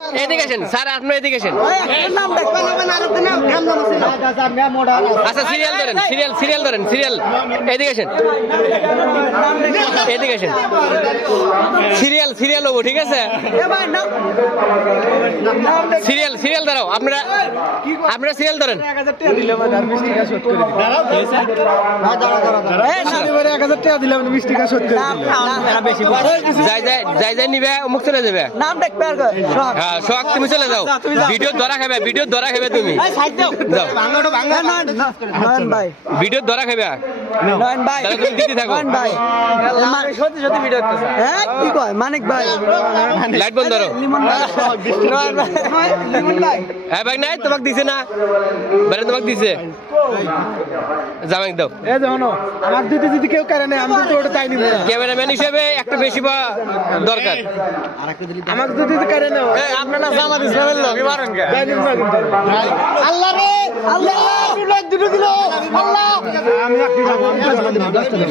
এদিকে আসেন স্যার, আপনি এদিকে আসেন। আচ্ছা সিরিয়াল ধরেন, সিরিয়াল ধরেন, সিরিয়াল। এদিকে আসেন, এদিকে আসেন। সিরিয়াল হবো, ঠিক আছে? সিরিয়াল ধরো, আপনারা সিরিয়াল ধরেন। যাই নিবে মুখ চলে যাবে। হ্যাঁ শখ, তুমি চলে যাও। ভিডিও ধরা খাবে, তুমি ভিডিও ধরা খাবে। তুমি দিতে থাকো। মানিক ভাই লাইট বন্ধ করো। হ্যাঁ ভাই, নাই তোমাকে দিছে না, বাইরে তোমাকে দিছে। জামাই দাও। আমার দিতে যদি কেউ করে না, আমি তো ওটা তাই নিব। ক্যামেরাম্যান হিসেবে একটা বেশি বা দরকার। আমাকে যদি করে না, আপনারা জামা দিতে লোক মারেন কে? আল্লাহ রে আল্লাহ দুটো দিল আল্লাহ। আমি একটু যাব, আমি 10 টাকা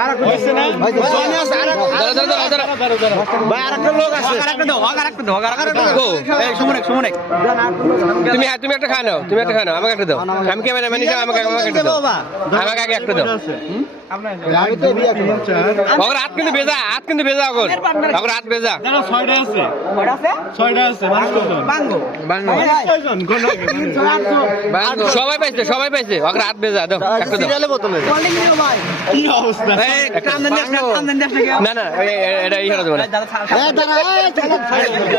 আর একটা দিছে না ভাই। সোনিয়া আর ভাই আরেকটা লোক আছে, আরেকটা দাও, আরেকটা দাও। এই সুমনেক তুমি একটা খা নাও, আমাকে একটা দাও। আমি ক্যামেরাম্যান হিসেবে আমাকে একটা দাও। আমাকে আগে একটা দাও। আমি তো বিয়া করলাম স্যার। ওর হাত কিন্তু ভেজা, ওর হাত ভেজা। 6টা আছে, 6টা আছে। মানুষ কত? বাঙ্গো সবাই পাইছে ওর হাত ভেজা। দাও একটা দাও। কি অবস্থা? না এটা ই হলো না।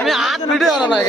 আমি হাত ভিডিও না।